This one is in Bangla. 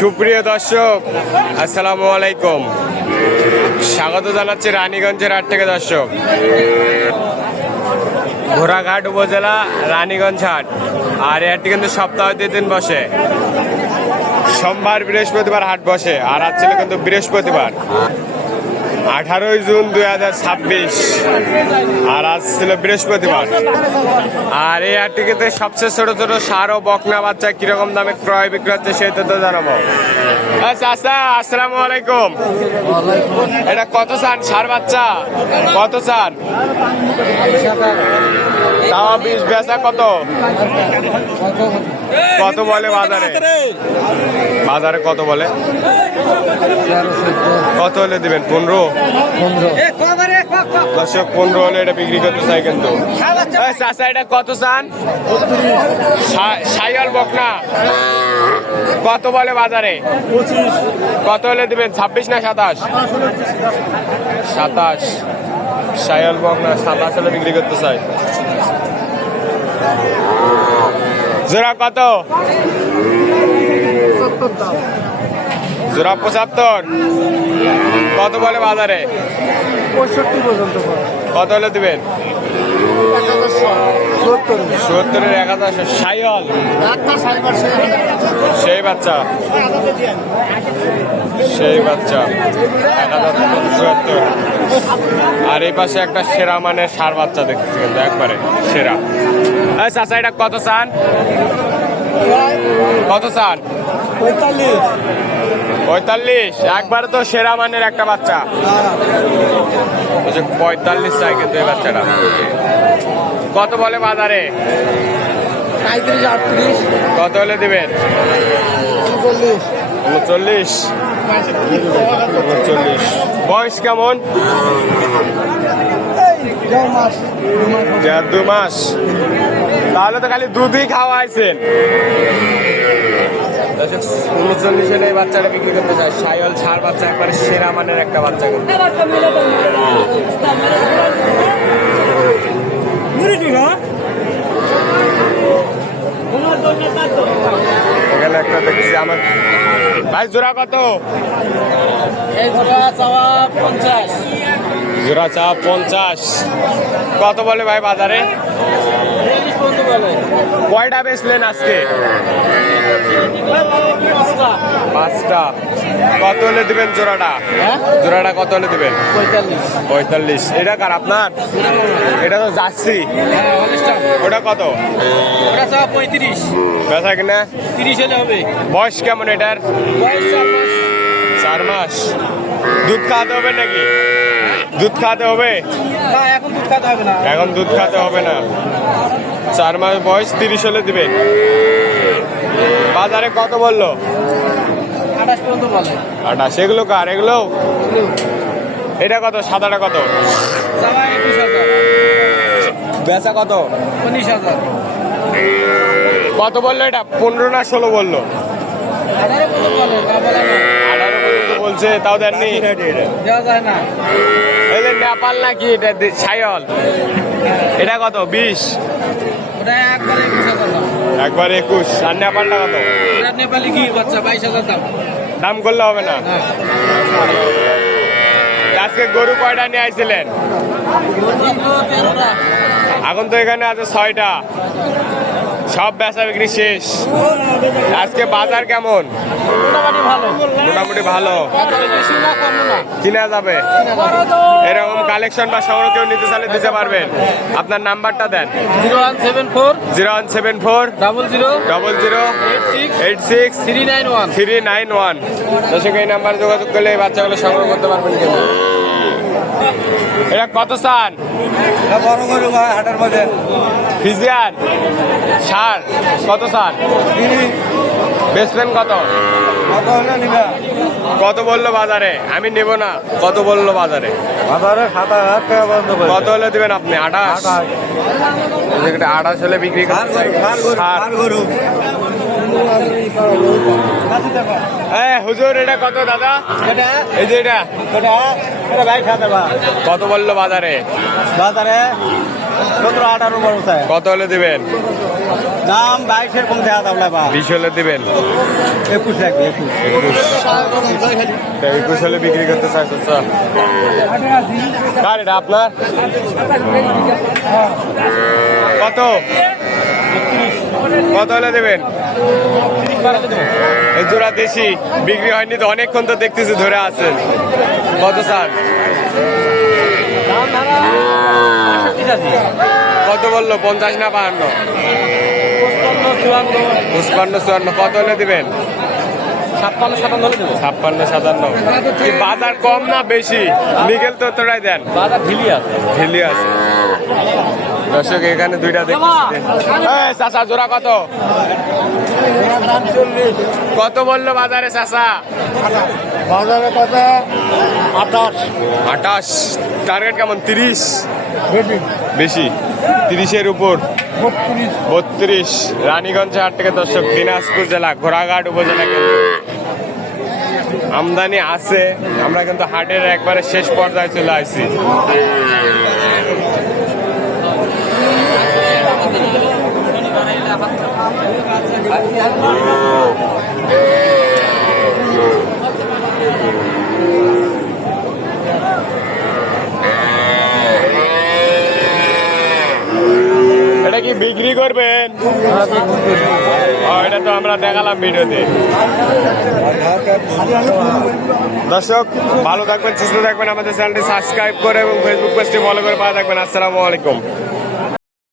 সুপ্রিয় দর্শক, আসসালামু আলাইকুম। স্বাগত জানাচ্ছি রানীগঞ্জের হাট থেকে। দর্শক, ঘোড়াঘাট উপজেলা রানীগঞ্জ হাট। আর এই হাটটি কিন্তু সপ্তাহে 2 দিন বসে। সোমবার, বৃহস্পতিবার হাট বসে। আর আজ ছিল কিন্তু বৃহস্পতিবার, 18 জুন 2026। আর আজ ছিল বৃহস্পতিবার। আর এই হাটটি কিন্তু সবচেয়ে ছোট ছোট ষাঁড় ও বকনা বাচ্চা কিরকম দামে ক্রয় বিক্রয় হচ্ছে সেই তথ্য জানাবো। আচ্ছা, আসসালামু আলাইকুম। এটা কত চান ষাঁড় বাচ্চা? কত চান? চাওয়া 20, বেচা কত? কত বলে বাজারে? বাজারে কত বলে? কত হলে দিবেন? 15? দর্শক, 15 হলে এটা বিক্রি করতে চাই কিন্তু। চাচা, এটা কত চান? সাইয়াল বকনা কত বলে বাজারে? 25। কত হলে দিবেন? 26 না 27? 27। সাইয়াল বকনা 27 হলে বিক্রি করতে চাই। জোড়া কত? জোড়া 75। কত বলে বাজারে? 65 পর্যন্ত। কত হলে দিবেন? 70-এর 1000। সাইয়াল সেই বাচ্চা, সেই বাচ্চা 1070। আর এই পাশে একটা সেরা মানের ষাঁড় বাচ্চা দেখতেছি কিন্তু একবারে সেরা। চাচা, এটা কত চান? কত চান? 45। একবারে তো সেরা মানের একটা বাচ্চা। 45 চাই কিন্তু এই বাচ্চাটা। কত বলে বাজারে? 35-38। কত হলে দিবেন? 39। বয়স কেমন? 1.5-2 মাস। তাহলে তো খালি দুধই খাওয়াইছেন। 39 হলে এই বাচ্চাটা বিক্রি করতে চাই। সাইয়াল ষাঁড় বাচ্চা, একবারে সেরা মানের একটা বাচ্চা। এখানে একটা দেখছি আমার ভাই। জোড়া কত? জোড়া চা 50। কত বলে ভাই বাজারে? কয়টা বেচলেন আজকে? 5টা। কত হলে দিবেন জোড়াটা? জোড়াটা কত হলে দিবেন? 45। এটা কার আপনার? এটা তো যাচ্ছি। ওটা কত? 35। বেচা কিনা 30 হলে হবে। বয়স কেমন এটার? 4 মাস। দুধ খাওয়াতে হবে নাকি? দুধ খাওয়াতে হবে? না, এখন দুধ খাওয়াতে হবে না। এখন দুধ খাওয়াতে হবে না। 4 মাস বয়স, 30 হলে দিবে। বাজারে কত বললো? 28 পর্যন্ত বলে। 28। এগুলো কার? এগুলো এটা কত? সাদাটা কত? 21,000। বেচা কত? 19,000। কত বললো এটা? 15 না 16 বললো? 18 পর্যন্ত বলে, না বলে না। 18 পর্যন্ত বলছে, তাও দেননি? দেওয়া যায় না। এই যে নেপাল নাকি এটা? সাইয়াল এটা কত? 20। ওটা একবারে 21,000 দাম। একবার 21। আর নেপালটা কত? ওটা নেপালি গির বাচ্চা, 22,000 দাম। দাম করলে হবে না? হ্যাঁ। আজকে গরু কয়টা নিয়ে আইছিলেন? এখন তো এখানে আছে 6টা। সব বেচা বিক্রি শেষ। আজকে বাজার কেমন? মোটামুটি ভালো। মোটামুটি ভালো। বেশি না, কম না। কিনা যাবে? এরকম কালেকশন বা সংগ্রহ কেউ নিতে চাইলে দিতে পারবেন। আপনার নাম্বারটা দেন। 0174 0174 00 00 86 391। 391। দর্শক, এই নাম্বারে যোগাযোগ করলে এই বাচ্চাগুলো সংগ্রহ করতে পারবেন কিন্তু। এটা কত চান? বড় গরু ভাই হাটের মধ্যে। ফিজিয়ান ষাঁড় কত চান? বেচবেন কত? কত বললো বাজারে? আমি নেব না। কত বললো বাজারে? বাজারে 7,000 টাকা পর্যন্ত বলে। কত হলে দিবেন আপনি? 28। 28 হলে বিক্রি করতে চাই। গরু। হুজুর, এটা কত দাদা? এই যে এটা ভাই খাতে বা কত বললো বাজারে? বাজারে 17-18 বড় চাই কত হলে দিবেন? দাম 22 এরকম দেওয়া দাম না 20 হলে দিবেন? 21 লাগবে 21 হলে বিক্রি করতে চাইছো স্যার? কার এটা আপনার? কত কত হলে দেবেন? এই জোড়া দেশি বিক্রি হয়নি তো, অনেকক্ষণ তো দেখতেছি ধরে আছেন। কত স্যার? কত বললো? 50 না 52? 55-54। কত হলে দিবেন? 56-57। কি বাজার কম না বেশি? নিগেল তো তোরাই দেন। ঢিলি আছে। দর্শক এখানে দুইটা দেখতেছি। চাচা জোড়া কত? কত বললো বাজারে চাচা? বাজারে কত 28। টার্গেট কেমন? 30? বেশি 30-এর উপর। 32। রানীগঞ্জ হাট থেকে দর্শক, দিনাজপুর জেলা ঘোড়াঘাট উপজেলা কেন্দ্র। আমদানি আছে, আমরা কিন্তু হাটের একবারে শেষ পর্যায়ে চলে আসছি। এটা কি বিক্রি করবেন? এটা তো আমরা দেখালাম ভিডিওতে। দর্শক ভালো থাকবেন, সুস্থ থাকবেন, আমাদের চ্যানেলটি সাবস্ক্রাইব করে এবং ফেসবুক পেজটি ফলো করে পাওয়া থাকবেন। আসসালামু আলাইকুম।